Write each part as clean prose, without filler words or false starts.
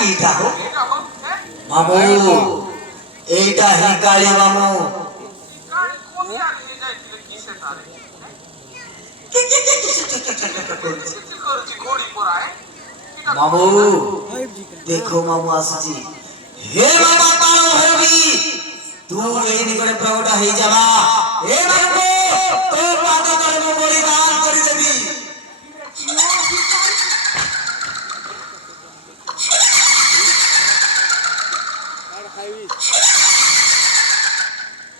কিটা হো মামু এইটা হি কালী মামু মামু দেখো মামু আসছি হে বাবা পালো হেবি তুই এই নিকটে প্রকট হই যাবা হে মামু তোর পাদ ধর্ম বলিদান করে দেবি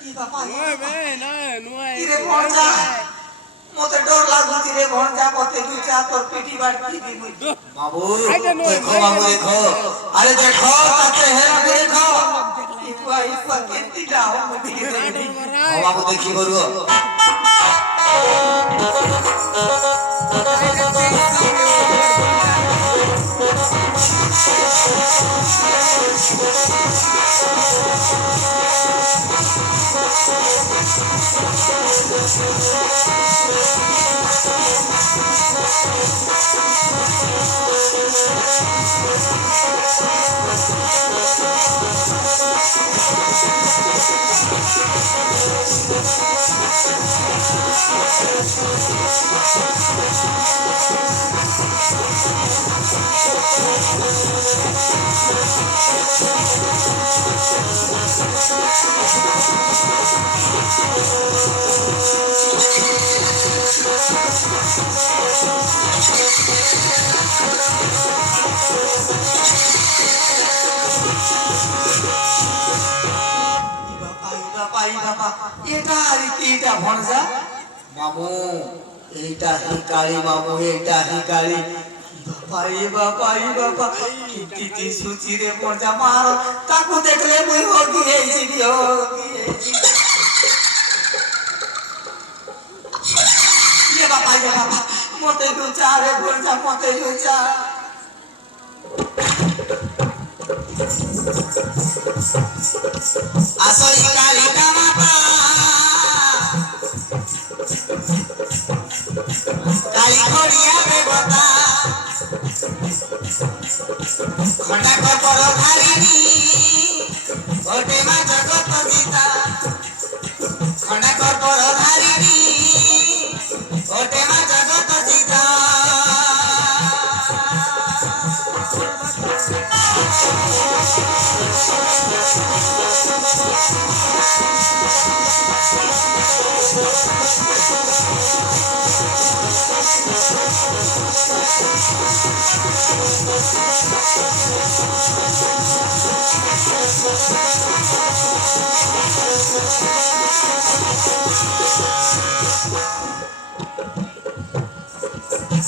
ই বাবা ইরে ভণজা মতে ডর লাগুছি রে ভণজা মতে দুচা তোর পিটি বাড়তি দি মুই বাবু দেখো বাবু দেখো আরে দেখো তাতে হেরা দেখো ইপুয়া কেতিটা ও বাবু দেখি করব এটা আর কিটা ভণজা মামু এইটা হি কালী মামু এইটা হি কালী বাবা কিতি সুচি রে ভণজা মার তাকু দেখলে মুই হগি হেইছি রে বাবা মতে দুচা রে ভণজা মতে দুচা আসই কালী কামাতা কালী খড়িয়া দেবতা খন্ডা কপর ধারিণী ওটে মা জগত জিতা খন্ডা কপর ধারিণী ওটে মা জগত জিতা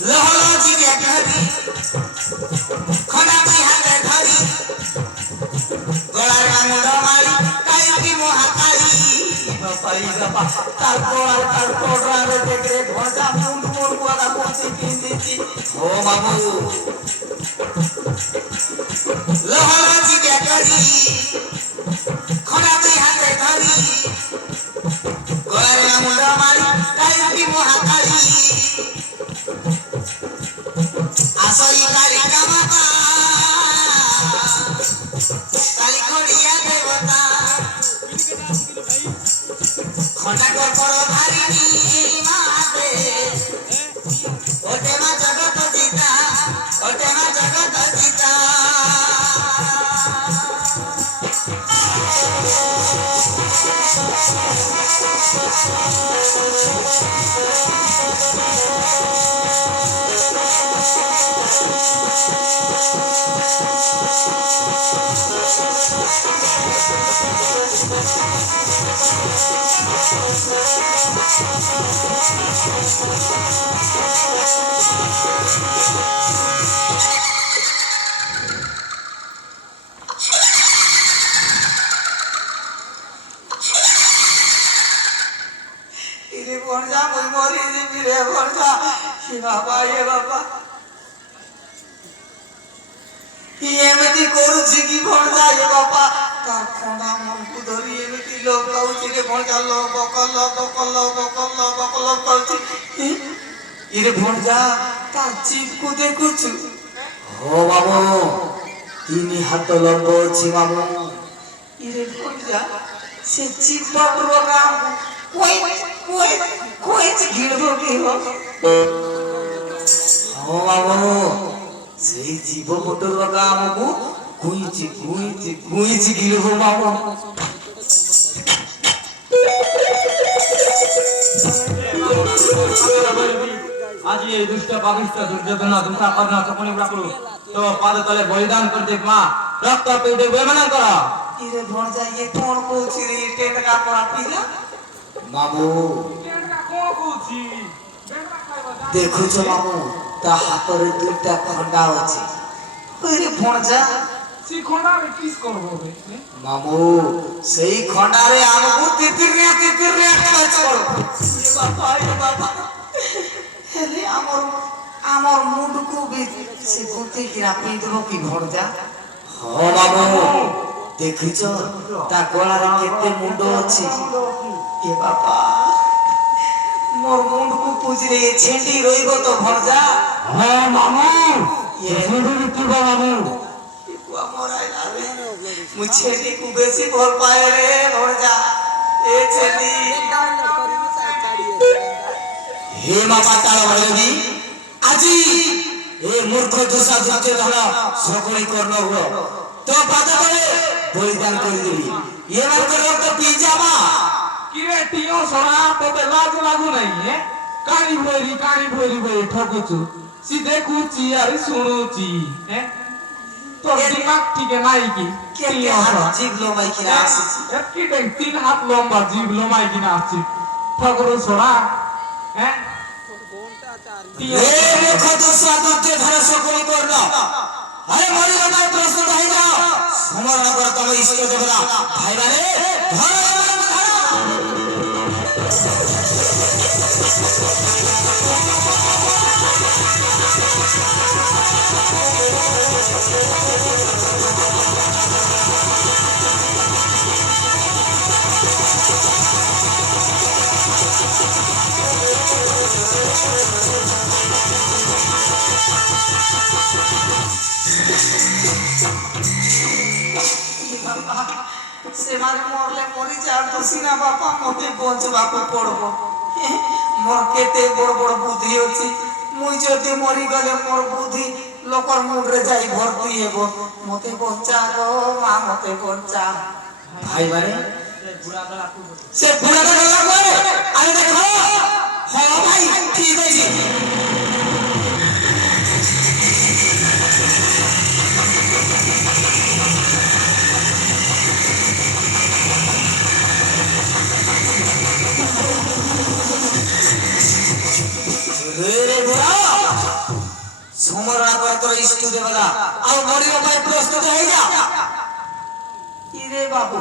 লহলা জিগে ধরি খনা তুই হাতে ধরি গলার মুন্ড মারি কাইকি মহাকালী বাবা তার গোড়ার তার কোড়ারে দেখে ভজা মুন্ড মোর গোড়া পৌঁছে কিনেছি ও বাবু লহলা জিগে ধরি খনা তুই হাতে ধরি গলার মুন্ড মারি কাইকি মহাকালী আসই কালী কামাতা কালী খড়িয়া দেবতা খন্ডা কপর ধারিণী মাতে ওটে মা জগত জিতা ওটে মা জগত জিতা ইরে ভণজা মুই মরি যাবি রে ভণজা এ বাবা এমনি করুছি কি ভণজা এ বাবা তার খোঁড়া মনকু ধরি এমনি লোক লাউছি রে ভণজা বকল করছি ইরে ভণজা তার চিপকু দেখুছু ও বাবু ইনি হাত লম্ব ଅଛି মামু ইরে ভঞ্জা সে চিপট রোগাম কই কই কই গিলবো কি হো ও মামু সেই জীব মোটর রোগামକୁ গুইছি গিলবো মামু আজি এই দুষ্ট পাপিষ্ঠ দুর্যোধন দুঃখা কর্ণ সকলে রাখলো তো পাদ তলে বলিদান করতে মা রক্ত পেটে বেমানা কর ইরে ভঞ্জা ইয়ে কোন কইছি রে টেন্ডকা পড়া পিলা মামু টেন্ডকা কোন কইছি দেখুছ মামু তা হাতরে দুইটা খন্ডা আছে ওরে ভঞ্জা সি খন্ডারে কিস করব রে মামু সেই খন্ডারে আমগু তিতিরিয়া খাচ করব এ বাবা হেলে আমার মুন্ডকু বি সে গুতি কি আপনি দেব কি ভঞ্জা হ মামু দেখিছ তা গলারে কেতে মুন্ড আছে এ বাবা মোর মুন্ডকু পুজরে ছেঁটি রইব তো ভঞ্জা হ্যাঁ মামু এ ছেঁটি কি মামু মু ছেঁটি কু বেশি ভাল পায়ে রে ভঞ্জা এ ছেঁটি হে মাপা তার ভৈরবী আজি এ মূর্খ দোষা দুর্যোধন সকলে কর্ণ হলো তো পাতা করে বলিদান করে দিবি এবার করে তো পিজামা কিরে টিও সরা তোতে লাজ লাগু নাই হে কানি ভরি ঠকুচু সি দেখুচি আর শুনুচি হে তোর দিমাগ ঠিক নাই কি কে হাত জিবলো মাই কি আসিস কি দেখ 3 হাত লম্বা জিবলো মাই কি না আসি ঠকুরু সরা হে এ মুখ দোষা দুর্যোধন সকলে কর্ণ আরে মরি আমার প্রশ্ন হই যাও সমরণ কর তবে ইষ্ট দেবতা ভাই মানে ସେମାନେ ମରଲେ ମରି ଯାଆନ୍ତୁ ସିନା ବାପା ମତେ ବଞ୍ଚବାକୁ ପଡବ ମୋର କେତେ ବଡ ବଡ ବୁଦ୍ଧି ଅଛି ମୁଇଁ ଯଦି ମରିଗଲେ ମୋର ବୁଦ୍ଧି ଲୋକର ମୁଣ୍ଡରେ ଯାଇ ଭର୍ତ୍ତି ହେବ ମତେ ବଞ୍ଚା ଗୋ ମା ମତେ ବଞ୍ଚା ଭାଇ ମାନେ ସେ ବୁଢା ଗଲା ପରେ ଆରେ ଦେଖ ହଁ ଭାଇ ଠିକ ଅଛି সমরণ কর তোর ইষ্ট দেবতা আর মরিব ভাই প্রস্তুত হয়ে যা ইরে বাবু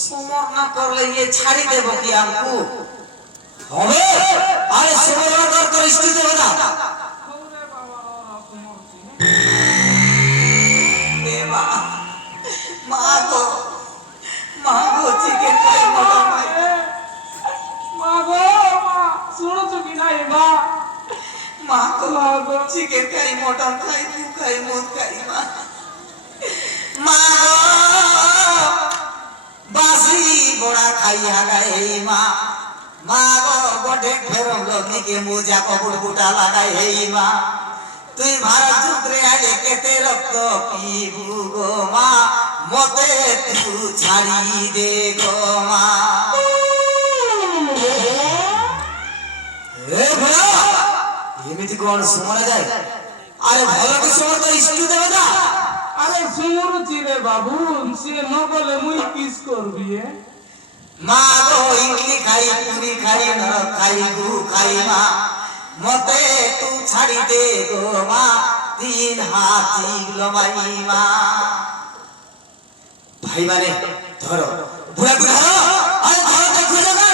সমরণ করলে ইয়ে ছাড়ি দেব কি আমকু হবে আরে সমরণ কর তোর ইষ্ট দেবতা দেবা মা গো চিকেন খাই মটন খাই মা গো মা শুনুছো কি নাই মা মা গো চিকেন খাই মটন খাই তু খাই মদ খাই মা গো বাসি বড়া খাইয়া গাই মা গো গোটে ফেরম লগ্নিকে মোজা কপুর বুটা লাগাই হেই মা তুই ভারত যুদ্ধে আলে কেতে রক্ত পিবু গো মা মতে তু ছাড়ি দে গো মা এ ভোলা এমিতি কোন সময় যায় আরে ভালো কি সময় তো ইষ্ট দেবতা আরে শুনুছি রে বাবু সে ন বলে মুই কিস করবি মা গো ইডলি খাই পুরি খাই নরক খাই গু খাই মা মতে তু ছাড়ি দে গো মা 3 হাত জিগলো মাই মা ভাই মানে ধরো বুড়া ধরো আরে ধরো দেখো না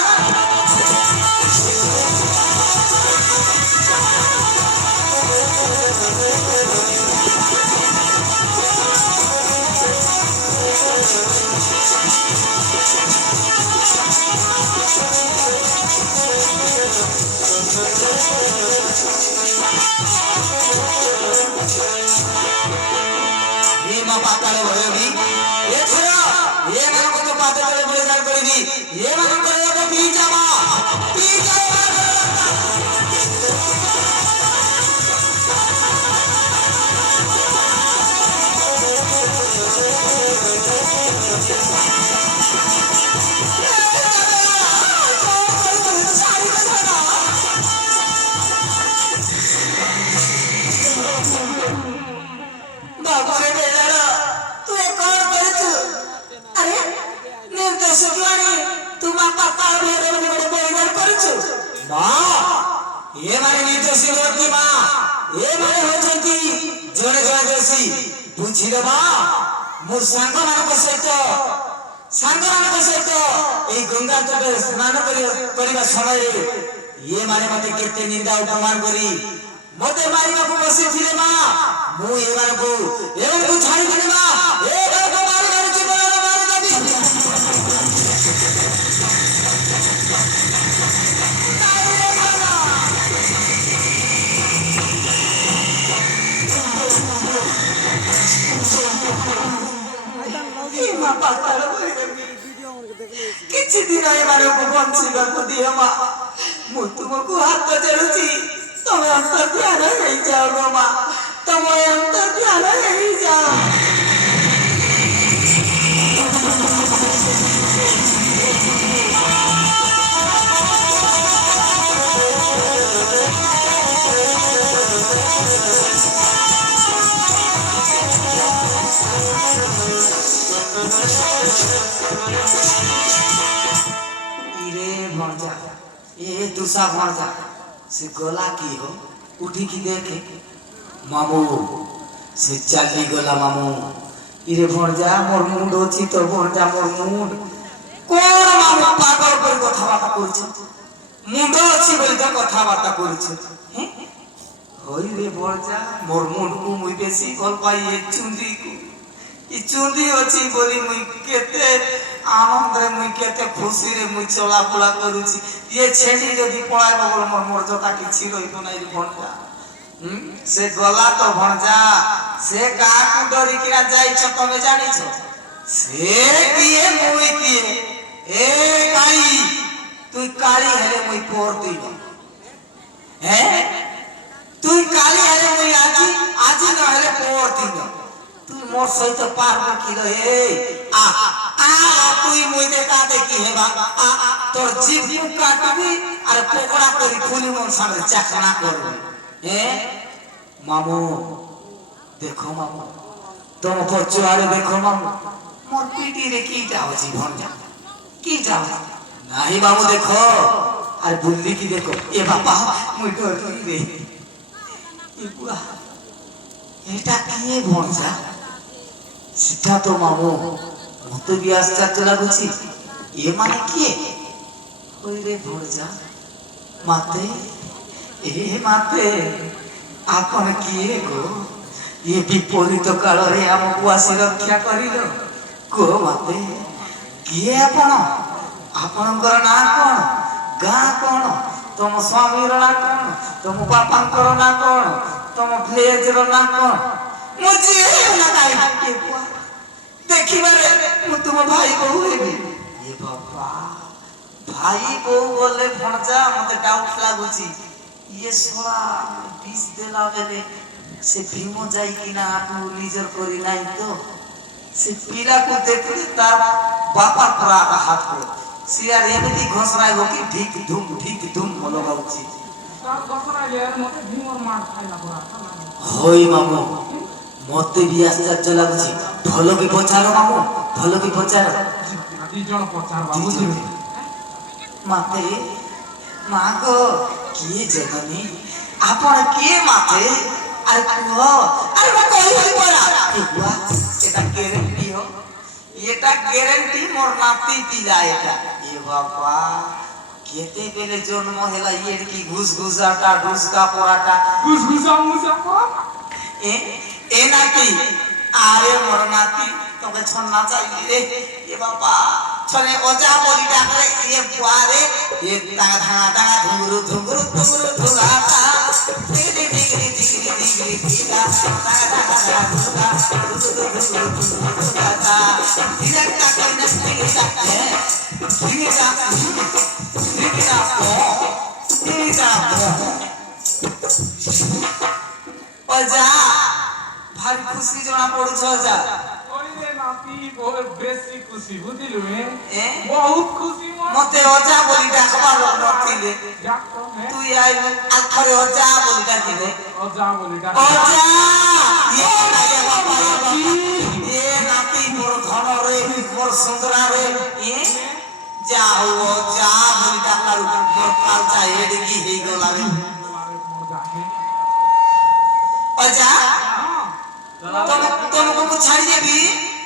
মা পাতাল ভৈরবী এছাড়া এ মান কত পাতালে বলিদান করিবি এ মান করে তো পি যাবা বাবুরে বেলারা তুই কোন করেছু আরে নির্দেশ দিওনি তোমা পাতাল ভৈরবী বলে বলিদান করেছু মা এ মানে নির্দেশ দিওনি মা এ মানে হচ্ছন্তি জনে জনে দেশি বুঝিল মা মু সাঙ্গମାନଙ୍କ ସହିତ এই গঙ্গা তটে স্নান କରିବା ସମୟରେ ଇଏ ମାନେ ମତେ କେତେ ନିନ୍ଦା ଅପମାନ କରି ମତେ ମାରିବାକୁ ବସିଥିଲେ ମା ମୁଁ ଏମାନଙ୍କୁ ଛାଡ଼ିବିନି ମା ଏମାନଙ୍କୁ ମାରି ଜୀବନ ମାରିଦେବି ମା ପାତାଳ କିଛି ଦିନ ଏମାନଙ୍କୁ ବଞ୍ଚିବାକୁ ଦିଅ ମା ମୁଁ ତୁମକୁ ହାତ ଯୋଡୁଛି ତମେ ଅନ୍ତର୍ଧ୍ୟାନ ହେଇଯାଅ ଗୋ ମା ତମେ ଅନ୍ତର୍ଧ୍ୟାନ ହେଇଯାଅ ए दूसरा भणजा से गला की हो उठी की देखे मामू से चली गला मामू इरे भणजा मोर मुंड अछि तो भणजा मोर मुंड कोन मामू पागल पर कथा बाता करछ मुंड अछि बोली तो कथा बाता करछ होई रे भणजा मोर मुंड को मुई बेसी भल पाई ए चुंदी अछि बोली मुई केते आनंद रे मुई केते खुशी रे मुई चला बुला करूची ये छेडी जदी पळाइबो बोल मोर मर्यादा किछि रहितो नै रे भणजा से गला तो भणजा से का को डरी किना जाई छ तमे जानि छ से किए मुई किए ए काई तू काली हेले मुई पोर दिनो हैं तू काली हेले मुई आजी न हेले पोर दिनो तू मोर सहित पार किलो ए आ তুই মইতে তা দেখি হেবা তোর জিভ কাটবি আর পকড়া করি ফুলি মন সামনে চাকনা করবি মামু দেখো মামু তোম পছুয়ারে দেখো মামু মোর পিটি রে কিটা হচ্ছে ভণজা কিটা নাহি মামু দেখো আর বুল্লি কি দেখো এ বাবা মুই ডরি রে ই বুয়া এটা কি ভণজা সেটা তো মামু মতে भी आश्चर्य लागुची ये माने किए होई रे भणजा माते ए माते आपन किए गो ये विपरीत काल रे हमकु आसी रक्षा करिलो को माते किए आपनकर ना कोन गा कोन तुम स्वामी रो ना कोन तुम बापांकर ना कोन तुम भलेज रो ना कोन मुझे ना काई के बुआ देखी बारे मु तुम भाई बहु हेबी ये बाबा भाई बहु बोले भणजा मते डाउट लागुची ये सोला 20 देला बेले से भीमो जाई किना आटू लीजर करी नाही तो से पीला को देखले तार बापा पुरा हाथ को सिया एमिति घोषणा हो कि ठीक धूम बोलो गाउची तार घोषणा यार मते भीमर मार खाइला पुरा होई मामू मते भी आश्चर्य लागुची भलो की पचारो मामू भलो की पचारो दी जण पचार बाबू जी माते मागो किए जननी आपण के माते अरे कुहो अरे मैं कहि होई परा बुआ एटा ग्यारंटी हो एटा ग्यारंटी मोर नाती पी जाए एटा ए बाबा केते बेले जन्म हेला ये की घुसघुसाटा ढुसका पराटा घुसघुसा मुसा ए नाती आरे मोर नाती तोके छन्ना चाहिए रे ये बाबा छने ओजा बोली डाकरे ये बुआरे ये तांगा धांगा धांगा धुंगुरु धुंगाता टिगरी टिगरी टिगरी ডিগ্রি দিলা দিলাটা কইনা দিলাটা অজা ভারি খুশি জনা পড়ুছ অজা ওইরে নাতি বহুত বেশি খুশি বুঝিলু এ বহুত খুশি মতে অজা বলি ডাকবা লোক নথিলে ডাকতো তুই আই আখরে অজা বলি ডাকিলে অজা বলি ডাক অজা এ নাইয়া বাবা এ নাতি মোর ধন রে মোর সুন্দরা রে এ যাও অজা বলি ডাকার মোর কাল চাই এডি কি হেই গলা রে অজা তোমাকে ছাড়ি দেবি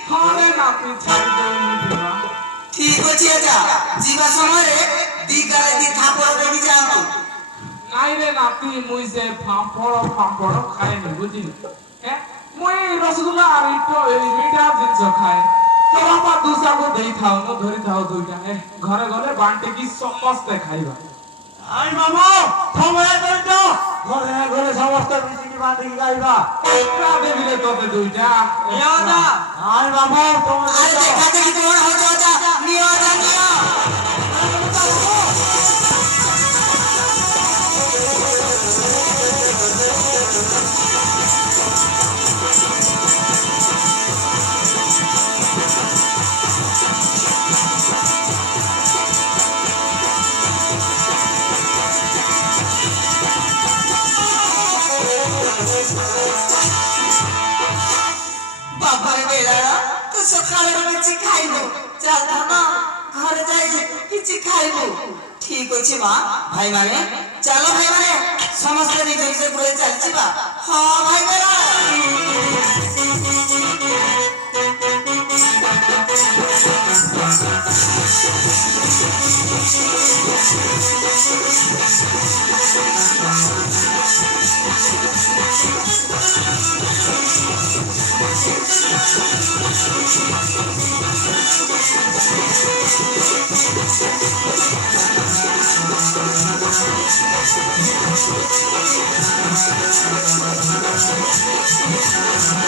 হরে নাতি ছাড়ি দেবি দিবা ঠিক আছে অজা ଯିବା ସମୟରେ ଦି ଗାଳେ ଦି ଥାପଡ଼ ଦେବି ଯାଆନ୍ତୁ নাই রে নাতি মুই সে ফাম্পড় খাইনি বুঝিলি হ্যাঁ মুই রসগোল্লা আর ইটো এই মিঠা জিনিস খাই তোর বাবা দুসাগো দেই থাও ন ধরি থাও দুইটা ঘরে গলে বান্টি কি সমস্তে খাইবা আই মামু সময় কইতো ঘরে ঘরে সমস্ত মিশিকি বাঁধি গাইবা একটা দেবিলে তোতে দুইটা নিয়দা আই মামু তোমার আরে দেখা দেখি তোমার হচ্ছে অজা নিয়দা নিয় বাবারে বেড়া তো সকালে কিছু খাইবো চাল না ঘরে যাই কিছু খাইবো ঠিক আছে মা ভাই মানে চলো ভাই মানে সমস্ত নিজ নিজ করে চালছি বা হ্যাঁ ভাই বেড়া